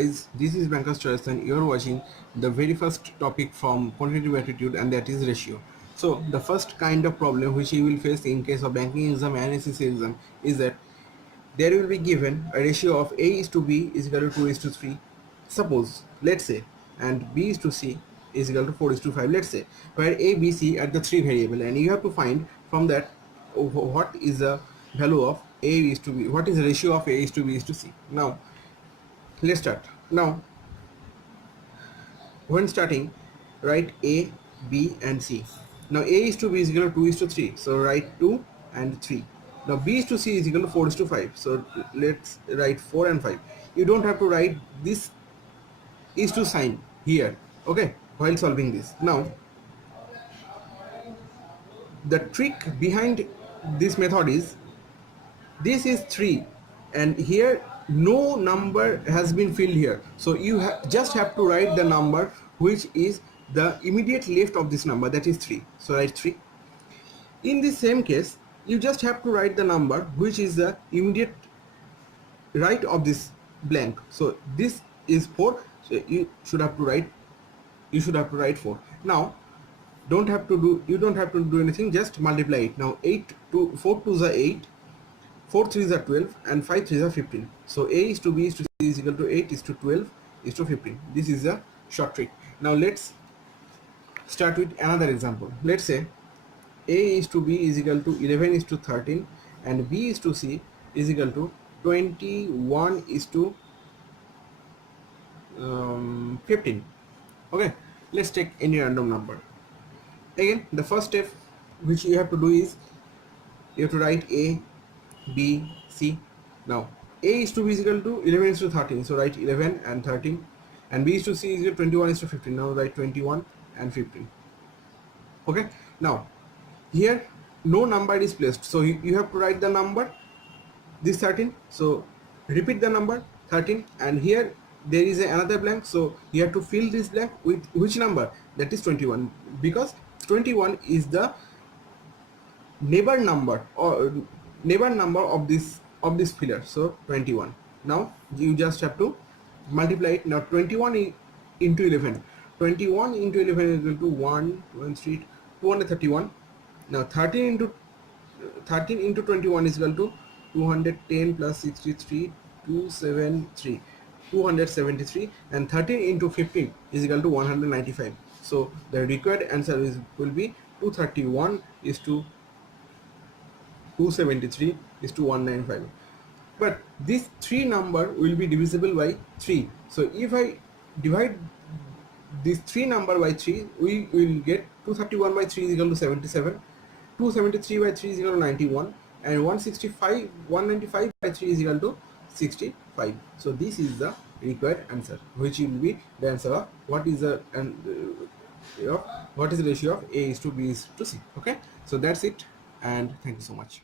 guys, this is Banker's Choice and you're watching the very first topic from quantitative aptitude, and that is ratio. So the first kind of problem which you will face in case of banking exam and SSC exam is that there will be given a ratio of A is to B is equal to 2 is to 3, suppose, let's say, and B is to C is equal to 4 is to 5, let's say, where A, B, C are the three variable, and you have to find from that what is the value of A is to B, what is the ratio of A is to B is to C. Now let's start. Now when starting, write A, B and C. Now A is to B is equal to 2 is to 3, so write 2 and 3. Now B is to C is equal to 4 is to 5, so let's write 4 and 5. You don't have to write this is to sign here, okay, while solving this. Now the trick behind this method is, this is 3 and here no number has been filled here, so you just have to write the number which is the immediate left of this number, that is 3, so write 3. In the same case, you just have to write the number which is the immediate right of this blank, so this is 4, so you should have to write 4. Now you don't have to do anything, just multiply it. Now 4 2s are 8, 4 3s are 12 and 5 3s are 15, so A is to B is to C is equal to 8 is to 12 is to 15. This is a short trick. Now let's start with another example. Let's say A is to B is equal to 11 is to 13 and B is to C is equal to 21 is to 15. Okay, let's take any random number. Again, the first step which you have to do is you have to write A, B, C. Now A is to B is equal to 11 is to 13, so write 11 and 13, and B is to C is equal to 21 is to 15, now write 21 and 15. Okay, now here no number is placed, so you have to write the number, this 13, so repeat the number 13, and here there is another blank, so you have to fill this blank with which number, that is 21, because 21 is the neighbor number of this filler, so 21. Now you just have to multiply it. Now 21 into 11, 21 into 11 is equal to 231. Now 13 into 21 is equal to 210 plus 63, 273, and 13 into 15 is equal to 195. So the required answer will be 231 is to 273 is to 195. But this 3 number will be divisible by 3. So if I divide this 3 number by 3, we will get 231 by 3 is equal to 77, 273 by 3 is equal to 91, and 195 by 3 is equal to 65. So this is the required answer, which will be the answer of what is the ratio of A is to B is to C. Okay, so that's it, and thank you so much.